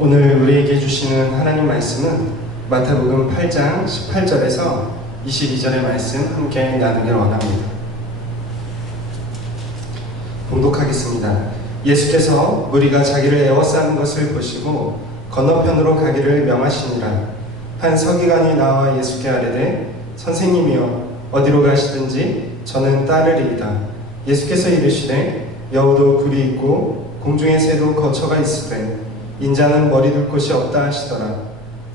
오늘 우리에게 주시는 하나님 말씀은 마태복음 8장 18절에서 22절의 말씀 함께 나누기를 원합니다. 봉독하겠습니다. 예수께서 무리가 자기를 에워싸는 것을 보시고 건너편으로 가기를 명하시니라. 한 서기관이 나와 예수께 아뢰되 선생님이여 어디로 가시든지 저는 따르리이다. 예수께서 이르시되 여우도 굴이 있고 공중의 새도 거처가 있으되 인자는 머리 둘 곳이 없다 하시더라.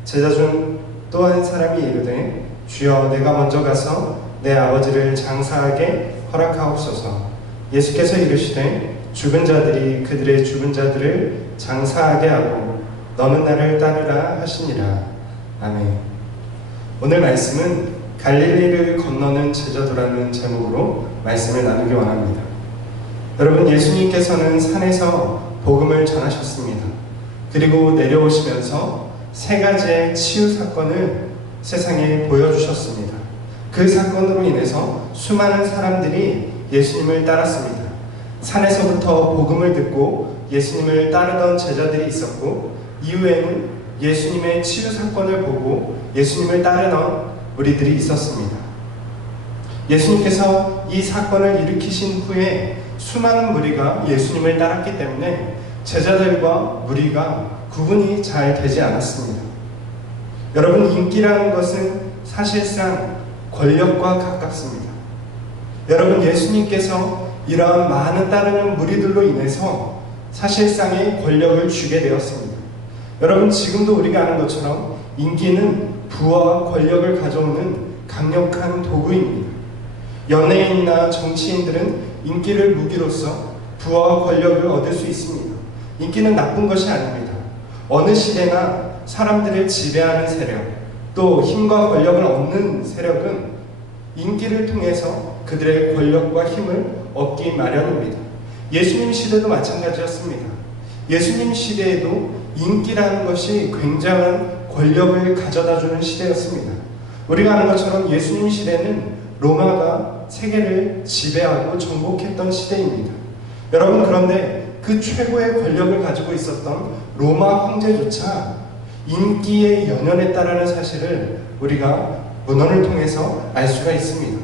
제자 중 또 한 사람이 이르되 주여 내가 먼저 가서 내 아버지를 장사하게 허락하옵소서. 예수께서 이르시되 죽은 자들이 그들의 죽은 자들을 장사하게 하고 너는 나를 따르라 하시니라. 아멘. 오늘 말씀은 갈릴리를 건너는 제자도라는 제목으로 말씀을 나누기 원합니다. 여러분, 예수님께서는 산에서 복음을 전하셨습니다. 그리고 내려오시면서 세 가지의 치유 사건을 세상에 보여주셨습니다. 그 사건으로 인해서 수많은 사람들이 예수님을 따랐습니다. 산에서부터 복음을 듣고 예수님을 따르던 제자들이 있었고, 이후에는 예수님의 치유 사건을 보고 예수님을 따르던 우리들이 있었습니다. 예수님께서 이 사건을 일으키신 후에 수많은 무리가 예수님을 따랐기 때문에 제자들과 무리가 구분이 잘 되지 않았습니다. 여러분, 인기라는 것은 사실상 권력과 가깝습니다. 여러분, 예수님께서 이러한 많은 따르는 무리들로 인해서 사실상의 권력을 주게 되었습니다. 여러분, 지금도 우리가 아는 것처럼 인기는 부와 권력을 가져오는 강력한 도구입니다. 연예인이나 정치인들은 인기를 무기로써 부와 권력을 얻을 수 있습니다. 인기는 나쁜 것이 아닙니다. 어느 시대나 사람들을 지배하는 세력, 또 힘과 권력을 얻는 세력은 인기를 통해서 그들의 권력과 힘을 얻기 마련입니다. 예수님 시대도 마찬가지였습니다. 예수님 시대에도 인기라는 것이 굉장한 권력을 가져다주는 시대였습니다. 우리가 아는 것처럼 예수님 시대는 로마가 세계를 지배하고 정복했던 시대입니다. 여러분, 그런데 그 최고의 권력을 가지고 있었던 로마 황제조차 인기에 연연했다라는 사실을 우리가 문헌을 통해서 알 수가 있습니다.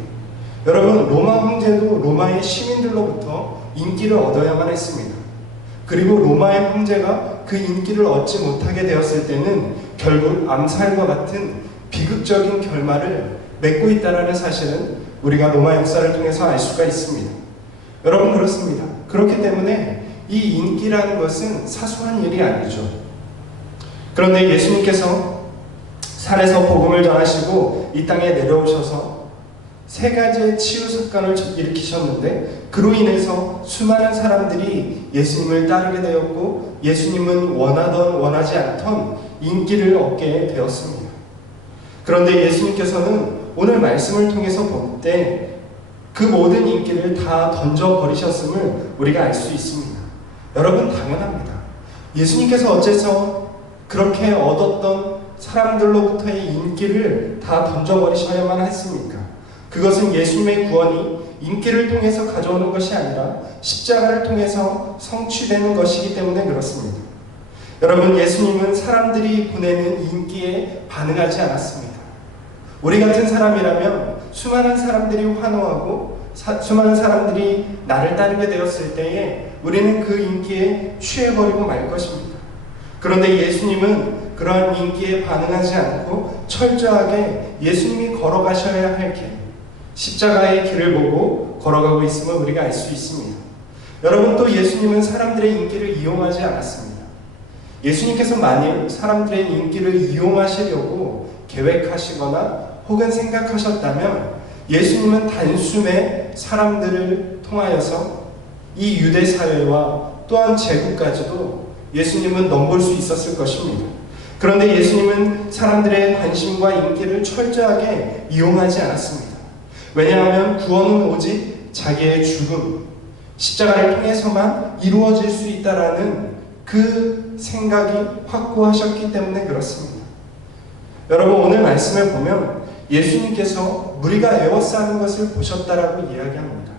여러분, 로마 황제도 로마의 시민들로부터 인기를 얻어야만 했습니다. 그리고 로마의 황제가 그 인기를 얻지 못하게 되었을 때는 결국 암살과 같은 비극적인 결말을 맺고 있다는 사실은 우리가 로마 역사를 통해서 알 수가 있습니다. 여러분, 그렇습니다. 그렇기 때문에 이 인기라는 것은 사소한 일이 아니죠. 그런데 예수님께서 산에서 복음을 전하시고 이 땅에 내려오셔서 세 가지의 치유 사건을 일으키셨는데, 그로 인해서 수많은 사람들이 예수님을 따르게 되었고, 예수님은 원하던 원하지 않던 인기를 얻게 되었습니다. 그런데 예수님께서는 오늘 말씀을 통해서 볼 때 그 모든 인기를 다 던져버리셨음을 우리가 알 수 있습니다. 여러분, 당연합니다. 예수님께서 어째서 그렇게 얻었던 사람들로부터의 인기를 다 던져버리셔야만 했습니까? 그것은 예수님의 구원이 인기를 통해서 가져오는 것이 아니라 십자가를 통해서 성취되는 것이기 때문에 그렇습니다. 여러분, 예수님은 사람들이 보내는 인기에 반응하지 않았습니다. 우리 같은 사람이라면 수많은 사람들이 환호하고 수많은 사람들이 나를 따르게 되었을 때에 우리는 그 인기에 취해버리고 말 것입니다. 그런데 예수님은 그러한 인기에 반응하지 않고 철저하게 예수님이 걸어가셔야 할 길, 십자가의 길을 보고 걸어가고 있음을 우리가 알 수 있습니다. 여러분, 또 예수님은 사람들의 인기를 이용하지 않았습니다. 예수님께서 만일 사람들의 인기를 이용하시려고 계획하시거나 혹은 생각하셨다면 예수님은 단숨에 사람들을 통하여서 이 유대 사회와 또한 제국까지도 예수님은 넘볼 수 있었을 것입니다. 그런데 예수님은 사람들의 관심과 인기를 철저하게 이용하지 않았습니다. 왜냐하면 구원은 오직 자기의 죽음, 십자가를 통해서만 이루어질 수 있다라는 그 생각이 확고하셨기 때문에 그렇습니다. 여러분, 오늘 말씀을 보면 예수님께서 무리가 에워싸는 것을 보셨다라고 이야기합니다.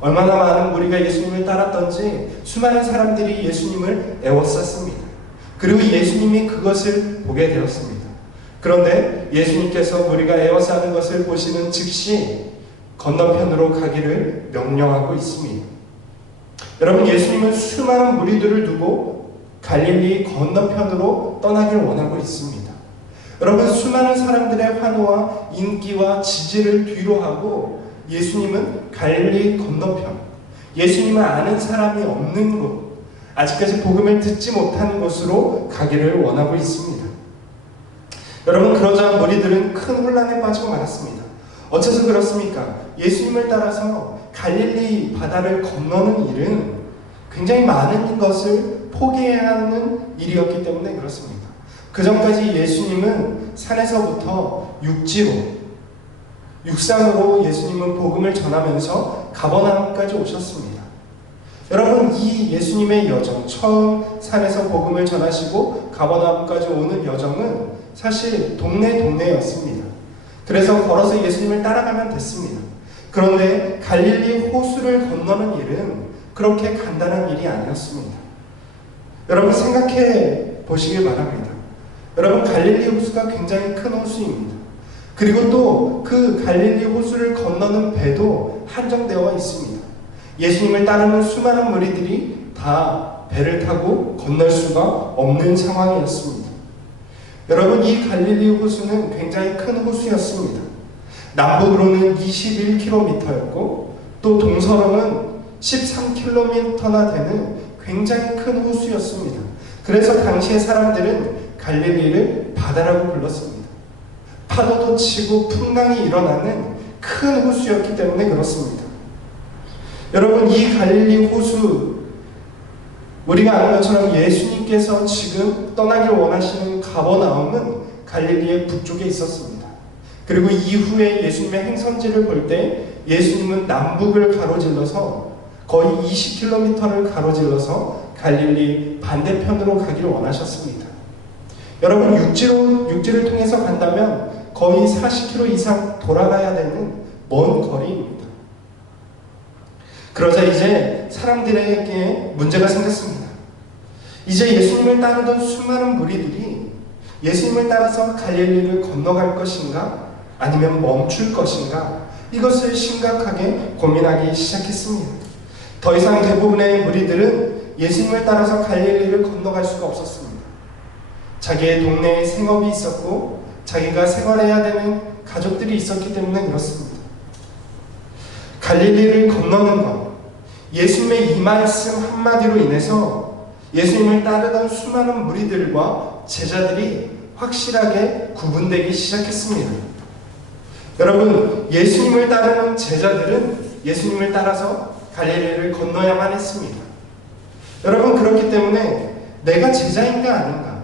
얼마나 많은 무리가 예수님을 따랐던지 수많은 사람들이 예수님을 에워쌌습니다. 그리고 예수님이 그것을 보게 되었습니다. 그런데 예수님께서 무리가 에워싸는 것을 보시는 즉시 건너편으로 가기를 명령하고 있습니다. 여러분, 예수님은 수많은 무리들을 두고 갈릴리 건너편으로 떠나길 원하고 있습니다. 여러분, 수많은 사람들의 환호와 인기와 지지를 뒤로하고 예수님은 갈릴리 건너편, 예수님을 아는 사람이 없는 곳, 아직까지 복음을 듣지 못하는 곳으로 가기를 원하고 있습니다. 여러분, 그러자 무리들은 큰 혼란에 빠지고 말았습니다. 어째서 그렇습니까? 예수님을 따라서 갈릴리 바다를 건너는 일은 굉장히 많은 것을 포기해야 하는 일이었기 때문에 그렇습니다. 그 전까지 예수님은 산에서부터 육상으로 예수님은 복음을 전하면서 가버나움까지 오셨습니다. 여러분, 이 예수님의 여정, 처음 산에서 복음을 전하시고 가버나움까지 오는 여정은 사실 동네였습니다. 그래서 걸어서 예수님을 따라가면 됐습니다. 그런데 갈릴리 호수를 건너는 일은 그렇게 간단한 일이 아니었습니다. 여러분, 생각해 보시길 바랍니다. 여러분, 갈릴리 호수가 굉장히 큰 호수입니다. 그리고 또 그 갈릴리 호수를 건너는 배도 한정되어 있습니다. 예수님을 따르는 수많은 무리들이 다 배를 타고 건널 수가 없는 상황이었습니다. 여러분, 이 갈릴리 호수는 굉장히 큰 호수였습니다. 남북으로는 21km였고 또 동서로는 13km나 되는 굉장히 큰 호수였습니다. 그래서 당시의 사람들은 갈릴리를 바다라고 불렀습니다. 파도도 치고 풍랑이 일어나는 큰 호수였기 때문에 그렇습니다. 여러분, 이 갈릴리 호수, 우리가 아는 것처럼 예수님께서 지금 떠나길 원하시는 가버나움은 갈릴리의 북쪽에 있었습니다. 그리고 이후에 예수님의 행선지를 볼 때 예수님은 남북을 가로질러서 거의 20km를 가로질러서 갈릴리 반대편으로 가기를 원하셨습니다. 여러분, 육지를 통해서 간다면 거의 40km 이상 돌아가야 되는 먼 거리입니다. 그러자 이제 사람들에게 문제가 생겼습니다. 이제 예수님을 따르던 수많은 무리들이 예수님을 따라서 갈릴리를 건너갈 것인가 아니면 멈출 것인가, 이것을 심각하게 고민하기 시작했습니다. 더 이상 대부분의 무리들은 예수님을 따라서 갈릴리를 건너갈 수가 없었습니다. 자기의 동네에 생업이 있었고 자기가 생활해야 되는 가족들이 있었기 때문에 그렇습니다. 갈릴리를 건너는 것, 예수님의 이 말씀 한마디로 인해서 예수님을 따르던 수많은 무리들과 제자들이 확실하게 구분되기 시작했습니다. 여러분, 예수님을 따르는 제자들은 예수님을 따라서 갈릴리를 건너야만 했습니다. 여러분, 그렇기 때문에 내가 제자인가 아닌가,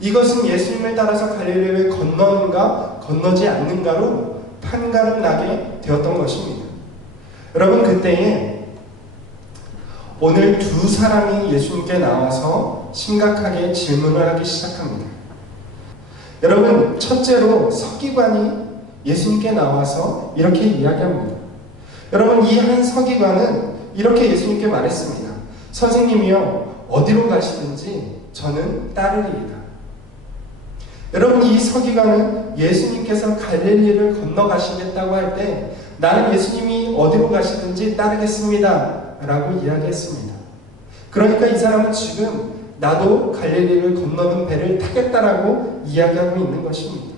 이것은 예수님을 따라서 갈릴리를 건너는가 건너지 않는가로 판가름 나게 되었던 것입니다. 여러분, 그때에 오늘 두 사람이 예수님께 나와서 심각하게 질문을 하기 시작합니다. 여러분, 첫째로 서기관이 예수님께 나와서 이렇게 이야기합니다. 여러분, 이 한 서기관은 이렇게 예수님께 말했습니다. 선생님이여, 어디로 가시든지 저는 따르리이다. 여러분, 이 서기관은 예수님께서 갈릴리를 건너가시겠다고 할 때 나는 예수님이 어디로 가시든지 따르겠습니다 라고 이야기했습니다. 그러니까 이 사람은 지금 나도 갈릴리를 건너는 배를 타겠다라고 이야기하고 있는 것입니다.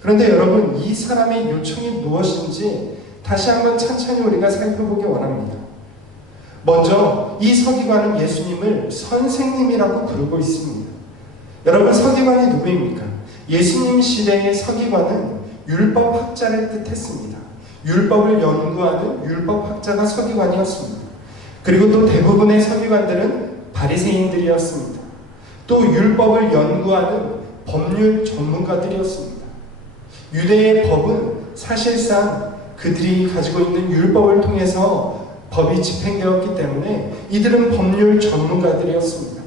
그런데 여러분, 이 사람의 요청이 무엇인지 다시 한번 찬찬히 우리가 살펴보기 원합니다. 먼저 이 서기관은 예수님을 선생님이라고 부르고 있습니다. 여러분, 서기관이 누구입니까? 예수님 시대의 서기관은 율법학자를 뜻했습니다. 율법을 연구하는 율법학자가 서기관이었습니다. 그리고 또 대부분의 서기관들은 바리새인들이었습니다. 또 율법을 연구하는 법률 전문가들이었습니다. 유대의 법은 사실상 그들이 가지고 있는 율법을 통해서 법이 집행되었기 때문에 이들은 법률 전문가들이었습니다.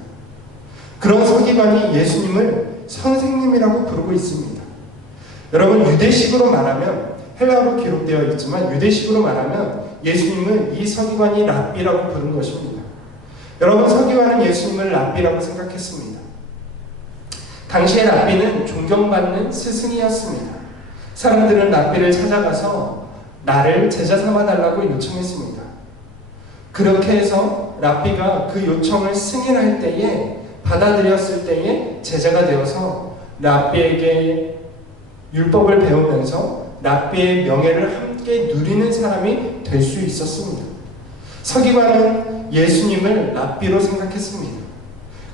그런 서기관이 예수님을 선생님이라고 부르고 있습니다. 여러분, 유대식으로 말하면, 헬라어로 기록되어 있지만 유대식으로 말하면 예수님은 이 서기관이 랍비라고 부른 것입니다. 여러분, 서기관은 예수님을 랍비라고 생각했습니다. 당시에 랍비는 존경받는 스승이었습니다. 사람들은 랍비를 찾아가서 나를 제자 삼아달라고 요청했습니다. 그렇게 해서 랍비가 그 요청을 승인할 때에, 받아들였을 때에 제자가 되어서 랍비에게 율법을 배우면서 랍비의 명예를 함께 누리는 사람이 될 수 있었습니다. 서기관은 예수님을 랍비로 생각했습니다.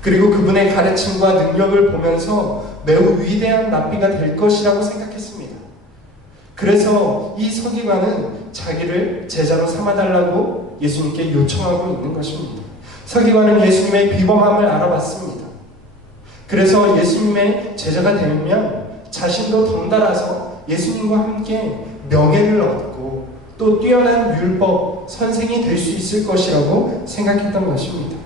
그리고 그분의 가르침과 능력을 보면서 매우 위대한 랍비가 될 것이라고 생각했습니다. 그래서 이 서기관은 자기를 제자로 삼아달라고 예수님께 요청하고 있는 것입니다. 서기관은 예수님의 비범함을 알아봤습니다. 그래서 예수님의 제자가 되면 자신도 덩달아서 예수님과 함께 명예를 얻고 또 뛰어난 율법 선생이 될 수 있을 것이라고 생각했던 것입니다.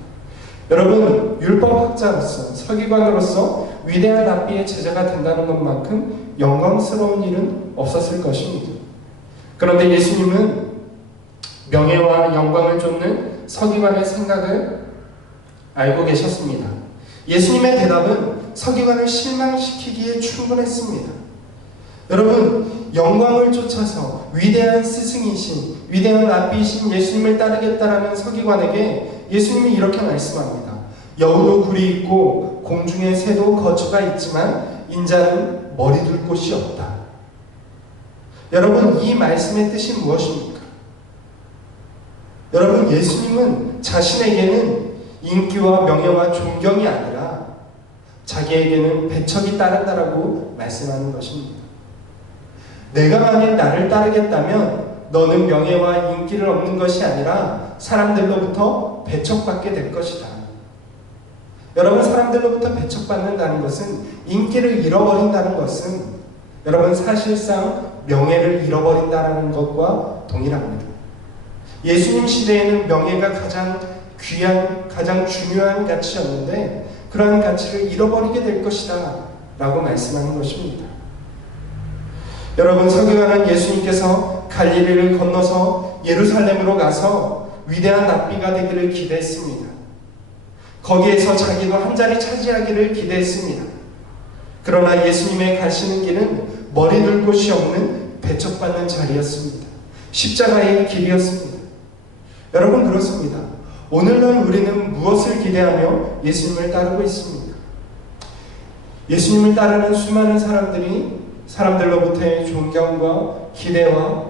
여러분, 율법학자로서, 서기관으로서 위대한 랍비의 제자가 된다는 것만큼 영광스러운 일은 없었을 것입니다. 그런데 예수님은 명예와 영광을 쫓는 서기관의 생각을 알고 계셨습니다. 예수님의 대답은 서기관을 실망시키기에 충분했습니다. 여러분, 영광을 쫓아서 위대한 스승이신, 위대한 랍비이신 예수님을 따르겠다라는 서기관에게 예수님이 이렇게 말씀합니다. 여우도 굴이 있고 공중의 새도 거처가 있지만 인자는 머리 둘 곳이 없다. 여러분, 이 말씀의 뜻이 무엇입니까? 여러분, 예수님은 자신에게는 인기와 명예와 존경이 아니라 자기에게는 배척이 따른다라고 말씀하는 것입니다. 내가 만일 나를 따르겠다면 너는 명예와 인기를 얻는 것이 아니라 사람들로부터 배척받게 될 것이다. 여러분, 사람들로부터 배척받는다는 것은, 인기를 잃어버린다는 것은 여러분 사실상 명예를 잃어버린다는 것과 동일합니다. 예수님 시대에는 명예가 가장 귀한, 가장 중요한 가치였는데 그러한 가치를 잃어버리게 될 것이다 라고 말씀하는 것입니다. 여러분, 서기관은 예수님께서 갈릴리를 건너서 예루살렘으로 가서 위대한 랍비가 되기를 기대했습니다. 거기에서 자기도 한 자리 차지하기를 기대했습니다. 그러나 예수님의 가시는 길은 머리 둘 곳이 없는 배척받는 자리였습니다. 십자가의 길이었습니다. 여러분, 그렇습니다. 오늘날 우리는 무엇을 기대하며 예수님을 따르고 있습니까? 예수님을 따르는 수많은 사람들이 사람들로부터의 존경과 기대와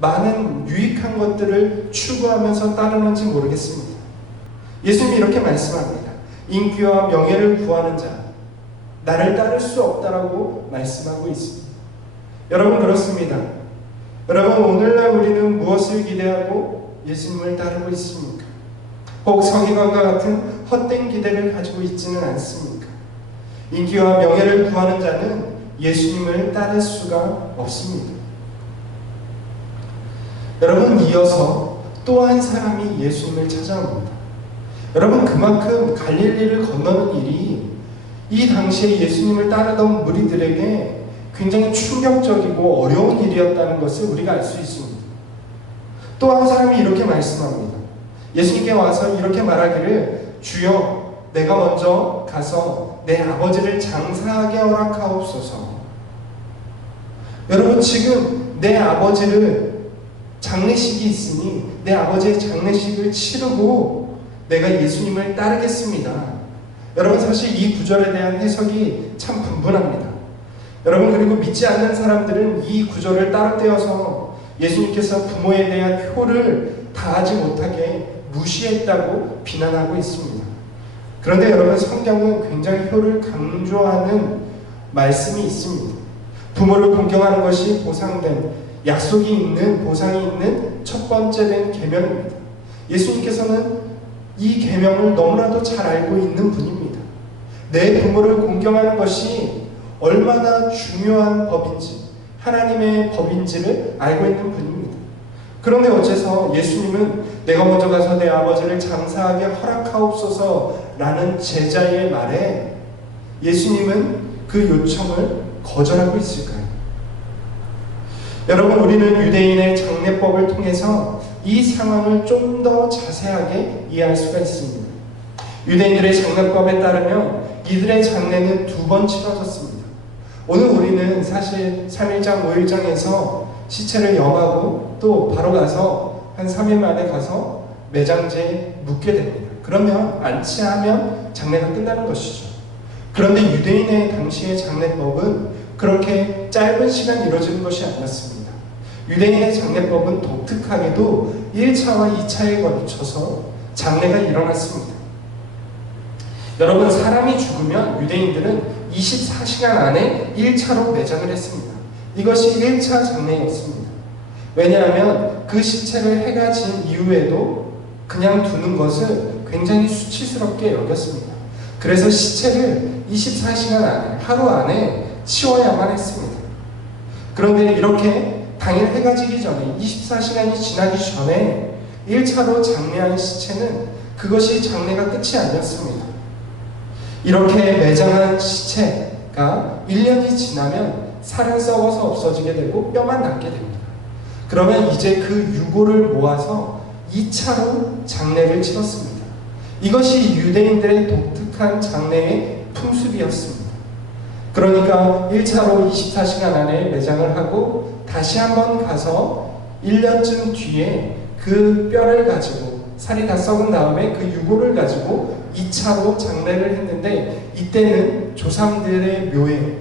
많은 유익한 것들을 추구하면서 따르는지 모르겠습니다. 예수님이 이렇게 말씀합니다. 인기와 명예를 구하는 자, 나를 따를 수 없다라고 말씀하고 있습니다. 여러분, 그렇습니다. 여러분, 오늘날 우리는 무엇을 기대하고 예수님을 따르고 있습니까? 혹 서기관과 같은 헛된 기대를 가지고 있지는 않습니까? 인기와 명예를 구하는 자는 예수님을 따를 수가 없습니다. 여러분, 이어서 또 한 사람이 예수님을 찾아옵니다. 여러분, 그만큼 갈릴리를 건너는 일이 이 당시에 예수님을 따르던 무리들에게 굉장히 충격적이고 어려운 일이었다는 것을 우리가 알 수 있습니다. 또 한 사람이 이렇게 말씀합니다. 예수님께 와서 이렇게 말하기를, 주여, 내가 먼저 가서 내 아버지를 장사하게 허락하옵소서. 여러분, 지금 내 아버지를 장례식이 있으니 내 아버지의 장례식을 치르고 내가 예수님을 따르겠습니다. 여러분, 사실 이 구절에 대한 해석이 참 분분합니다. 여러분, 그리고 믿지 않는 사람들은 이 구절을 따라떼어서 예수님께서 부모에 대한 효를 다하지 못하게 무시했다고 비난하고 있습니다. 그런데 여러분, 성경은 굉장히 효를 강조하는 말씀이 있습니다. 부모를 공경하는 것이 보상된, 약속이 있는, 보상이 있는 첫 번째 된 계명입니다. 예수님께서는 이 계명을 너무나도 잘 알고 있는 분입니다. 내 부모를 공경하는 것이 얼마나 중요한 법인지, 하나님의 법인지를 알고 있는 분입니다. 그런데 어째서 예수님은 내가 먼저 가서 내 아버지를 장사하게 허락하옵소서 라는 제자의 말에 예수님은 그 요청을 거절하고 있을까요? 여러분, 우리는 유대인의 장례법을 통해서 이 상황을 좀 더 자세하게 이해할 수가 있습니다. 유대인들의 장례법에 따르면 이들의 장례는 2번 치러졌습니다. 오늘 우리는 사실 3일장, 5일장에서 시체를 염하고 또 바로 가서 한 3일 만에 가서 매장지에 묻게 됩니다. 그러면 안치하면 장례가 끝나는 것이죠. 그런데 유대인의 당시의 장례법은 그렇게 짧은 시간 이루어지는 것이 아니었습니다. 유대인의 장례법은 독특하게도 1차와 2차에 걸쳐서 장례가 일어났습니다. 여러분, 사람이 죽으면 유대인들은 24시간 안에 1차로 매장을 했습니다. 이것이 1차 장례였습니다. 왜냐하면 그 시체를 해가 진 이후에도 그냥 두는 것을 굉장히 수치스럽게 여겼습니다. 그래서 시체를 24시간 안에, 하루 안에 치워야만 했습니다. 그런데 이렇게 당일 해가 지기 전에 24시간이 지나기 전에 1차로 장례한 시체는 그것이 장례가 끝이 아니었습니다. 이렇게 매장한 시체가 1년이 지나면 살은 썩어서 없어지게 되고 뼈만 남게 됩니다. 그러면 이제 그 유골을 모아서 2차로 장례를 치렀습니다. 이것이 유대인들의 독특한 장례의 풍습이었습니다. 그러니까 1차로 24시간 안에 매장을 하고 다시 한번 가서 1년쯤 뒤에 그 뼈를 가지고, 살이 다 썩은 다음에 그 유골을 가지고 2차로 장례를 했는데, 이때는 조상들의 묘에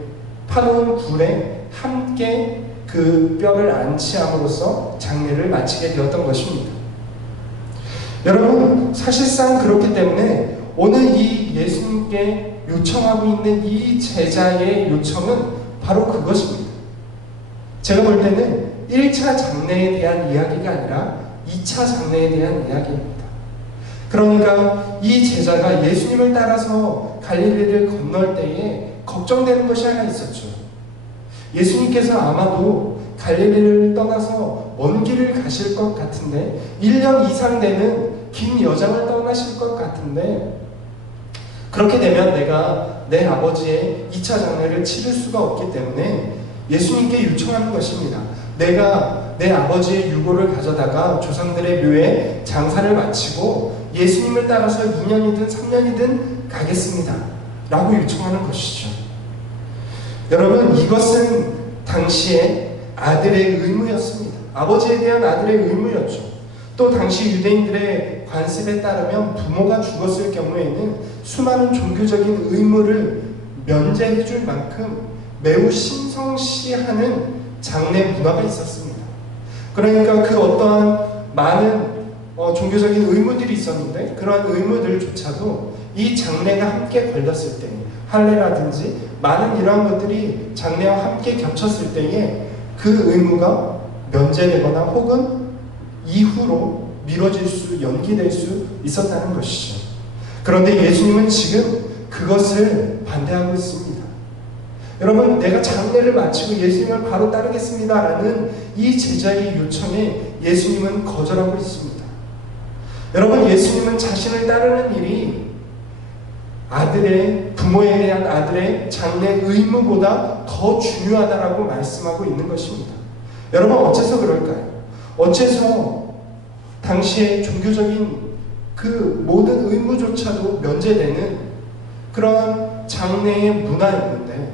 파놓은 굴에 함께 그 뼈를 안치함으로써 장례를 마치게 되었던 것입니다. 여러분, 사실상 그렇기 때문에 오늘 이 예수님께 요청하고 있는 이 제자의 요청은 바로 그것입니다. 제가 볼 때는 1차 장례에 대한 이야기가 아니라 2차 장례에 대한 이야기입니다. 그러니까 이 제자가 예수님을 따라서 갈릴리를 건널 때에 걱정되는 것이 하나 있었죠. 예수님께서 아마도 갈릴리를 떠나서 먼 길을 가실 것 같은데, 1년 이상 되는 긴 여정을 떠나실 것 같은데, 그렇게 되면 내가 내 아버지의 2차 장례를 치를 수가 없기 때문에 예수님께 요청하는 것입니다. 내가 내 아버지의 유골을 가져다가 조상들의 묘에 장사를 마치고 예수님을 따라서 2년이든 3년이든 가겠습니다 라고 요청하는 것이죠. 여러분, 이것은 당시에 아들의 의무였습니다. 아버지에 대한 아들의 의무였죠. 또 당시 유대인들의 관습에 따르면 부모가 죽었을 경우에는 수많은 종교적인 의무를 면제해 줄 만큼 매우 신성시하는 장례 문화가 있었습니다. 그러니까 그 어떠한 많은 종교적인 의무들이 있었는데, 그러한 의무들조차도 이 장례가 함께 걸렸을 때, 할례라든지 많은 이러한 것들이 장례와 함께 겹쳤을 때에 그 의무가 면제되거나 혹은 이후로 미뤄질 수, 연기될 수 있었다는 것이죠. 그런데 예수님은 지금 그것을 반대하고 있습니다. 여러분, 내가 장례를 마치고 예수님을 바로 따르겠습니다 라는 이 제자의 요청에 예수님은 거절하고 있습니다. 여러분, 예수님은 자신을 따르는 일이 부모에 대한 아들의 장례 의무보다 더 중요하다라고 말씀하고 있는 것입니다. 여러분, 어째서 그럴까요? 어째서 당시의 종교적인 그 모든 의무조차도 면제되는 그런 장례의 문화였는데,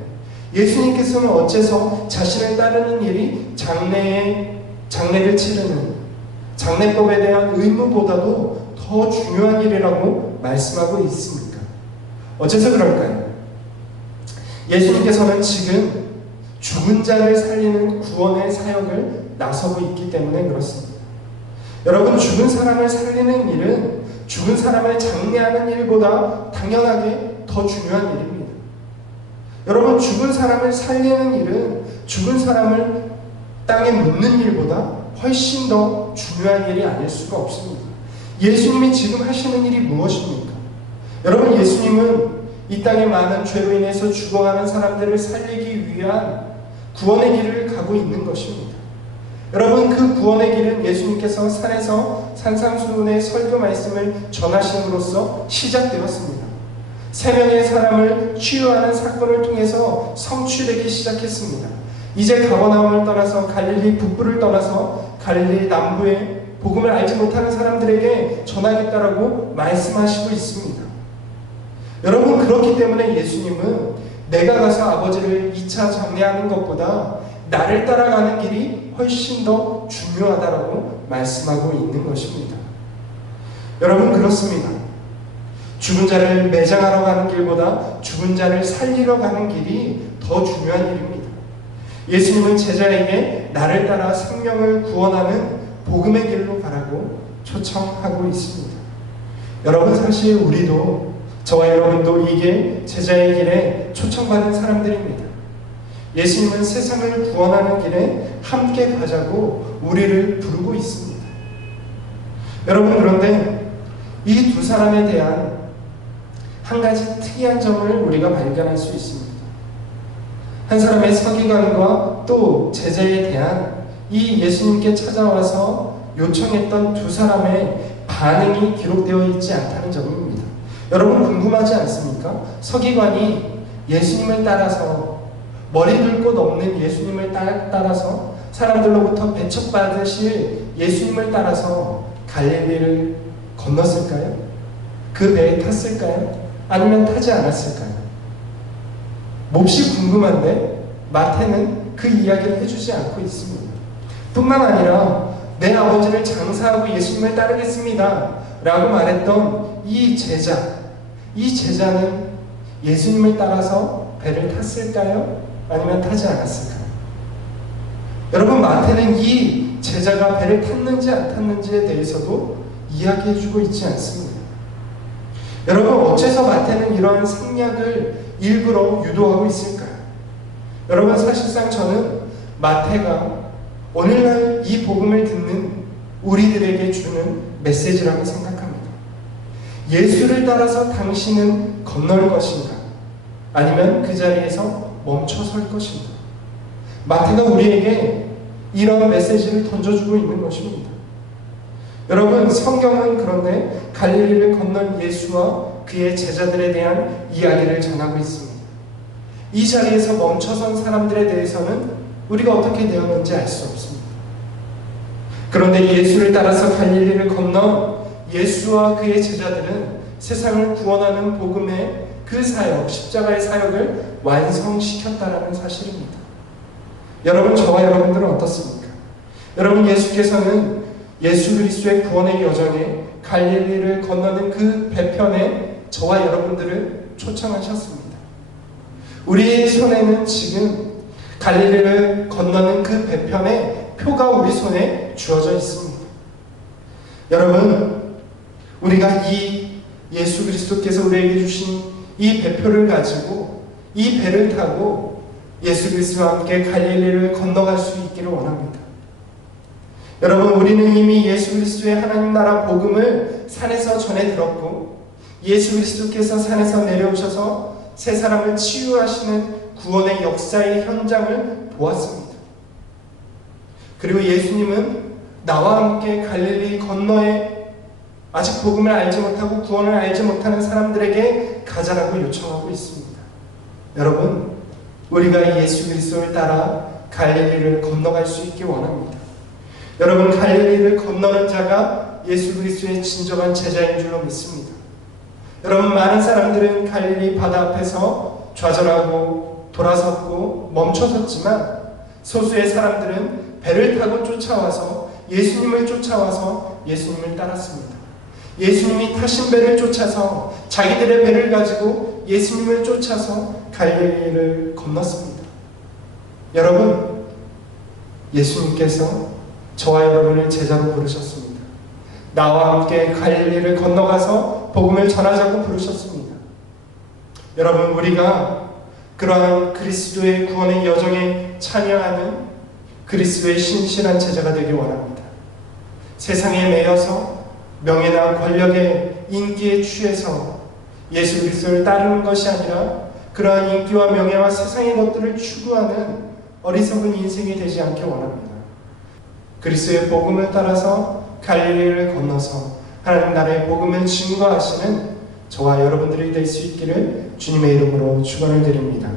예수님께서는 어째서 자신을 따르는 일이 장례를 치르는 장례법에 대한 의무보다도 더 중요한 일이라고 말씀하고 있습니까? 어째서 그럴까요? 예수님께서는 지금 죽은 자를 살리는 구원의 사역을 나서고 있기 때문에 그렇습니다. 여러분, 죽은 사람을 살리는 일은 죽은 사람을 장례하는 일보다 당연하게 더 중요한 일입니다. 여러분, 죽은 사람을 살리는 일은 죽은 사람을 땅에 묻는 일보다 훨씬 더 중요한 일이 아닐 수가 없습니다. 예수님이 지금 하시는 일이 무엇입니까? 여러분, 예수님은 이 땅에 많은 죄로 인해서 죽어가는 사람들을 살리기 위한 구원의 길을 가고 있는 것입니다. 여러분, 그 구원의 길은 예수님께서 산에서 산상수훈의 설교 말씀을 전하심으로써 시작되었습니다. 3명의 사람을 치유하는 사건을 통해서 성취되기 시작했습니다. 이제 가버나움을 떠나서 갈릴리 북부를 떠나서 갈릴리 남부에 복음을 알지 못하는 사람들에게 전하겠다라고 말씀하시고 있습니다. 여러분, 그렇기 때문에 예수님은 내가 가서 아버지를 2차 장례하는 것보다 나를 따라가는 길이 훨씬 더 중요하다라고 말씀하고 있는 것입니다. 여러분, 그렇습니다. 죽은 자를 매장하러 가는 길보다 죽은 자를 살리러 가는 길이 더 중요한 일입니다. 예수님은 제자에게 나를 따라 생명을 구원하는 복음의 길로 가라고 초청하고 있습니다. 여러분, 사실 우리도, 저와 여러분도 이 길, 제자의 길에 초청받은 사람들입니다. 예수님은 세상을 구원하는 길에 함께 가자고 우리를 부르고 있습니다. 여러분, 그런데 이 두 사람에 대한 한 가지 특이한 점을 우리가 발견할 수 있습니다. 한 사람의 서기관과 또 제자에 대한 이 예수님께 찾아와서 요청했던 두 사람의 반응이 기록되어 있지 않다는 점입니다. 여러분, 궁금하지 않습니까? 서기관이 예수님을 따라서, 머리 둘 곳 없는 예수님을 따라서 사람들로부터 배척받으실 예수님을 따라서 갈릴리를 건넜을까요? 그 배에 탔을까요? 아니면 타지 않았을까요? 몹시 궁금한데 마태는 그 이야기를 해주지 않고 있습니다. 뿐만 아니라 내 아버지를 장사하고 예수님을 따르겠습니다 라고 말했던 이 제자는 예수님을 따라서 배를 탔을까요? 아니면 타지 않았을까요? 여러분, 마태는 이 제자가 배를 탔는지 안 탔는지에 대해서도 이야기해주고 있지 않습니다. 여러분, 어째서 마태는 이러한 생략을 일부러 유도하고 있을까요? 여러분, 사실상 저는 마태가 오늘날 이 복음을 듣는 우리들에게 주는 메시지라고 생각합니다. 예수를 따라서 당신은 건널 것인가? 아니면 그 자리에서 멈춰 설 것인가? 마태가 우리에게 이런 메시지를 던져주고 있는 것입니다. 여러분, 성경은 그런데 갈릴리를 건넌 예수와 그의 제자들에 대한 이야기를 전하고 있습니다. 이 자리에서 멈춰선 사람들에 대해서는 우리가 어떻게 되었는지 알 수 없습니다. 그런데 예수를 따라서 갈릴리를 건넌 예수와 그의 제자들은 세상을 구원하는 복음의 그 사역, 십자가의 사역을 완성시켰다라는 사실입니다. 여러분, 저와 여러분들은 어떻습니까? 여러분, 예수께서는 예수 그리스도의 구원의 여정에 갈릴리를 건너는 그 배편에 저와 여러분들을 초청하셨습니다. 우리의 손에는 지금 갈릴리를 건너는 그 배편에 표가 우리 손에 주어져 있습니다. 여러분, 우리가 이 예수 그리스도께서 우리에게 주신 이 배표를 가지고 이 배를 타고 예수 그리스도와 함께 갈릴리를 건너갈 수 있기를 원합니다. 여러분, 우리는 이미 예수 그리스도의 하나님 나라 복음을 산에서 전해 들었고, 예수 그리스도께서 산에서 내려오셔서 세 사람을 치유하시는 구원의 역사의 현장을 보았습니다. 그리고 예수님은 나와 함께 갈릴리 건너에 아직 복음을 알지 못하고 구원을 알지 못하는 사람들에게 가자라고 요청하고 있습니다. 여러분, 우리가 예수 그리스도를 따라 갈릴리를 건너갈 수 있기 원합니다. 여러분, 갈릴리를 건너는 자가 예수 그리스도의 진정한 제자인 줄로 믿습니다. 여러분, 많은 사람들은 갈릴리 바다 앞에서 좌절하고 돌아섰고 멈춰섰지만, 소수의 사람들은 배를 타고 쫓아와서 예수님을 쫓아와서 예수님을 따랐습니다. 예수님이 타신 배를 쫓아서 자기들의 배를 가지고 예수님을 쫓아서 갈릴리를 건넜습니다. 여러분, 예수님께서 저와 여러분을 제자로 부르셨습니다. 나와 함께 갈릴리를 건너가서 복음을 전하자고 부르셨습니다. 여러분, 우리가 그러한 그리스도의 구원의 여정에 참여하는 그리스도의 신실한 제자가 되기 원합니다. 세상에 매여서 명예나 권력의 인기에 취해서 예수 그리스도를 따르는 것이 아니라 그러한 인기와 명예와 세상의 것들을 추구하는 어리석은 인생이 되지 않게 원합니다. 그리스도의 복음을 따라서 갈릴리를 건너서 하나님 나라의 복음을 증거하시는 저와 여러분들이 될 수 있기를 주님의 이름으로 축원을 드립니다.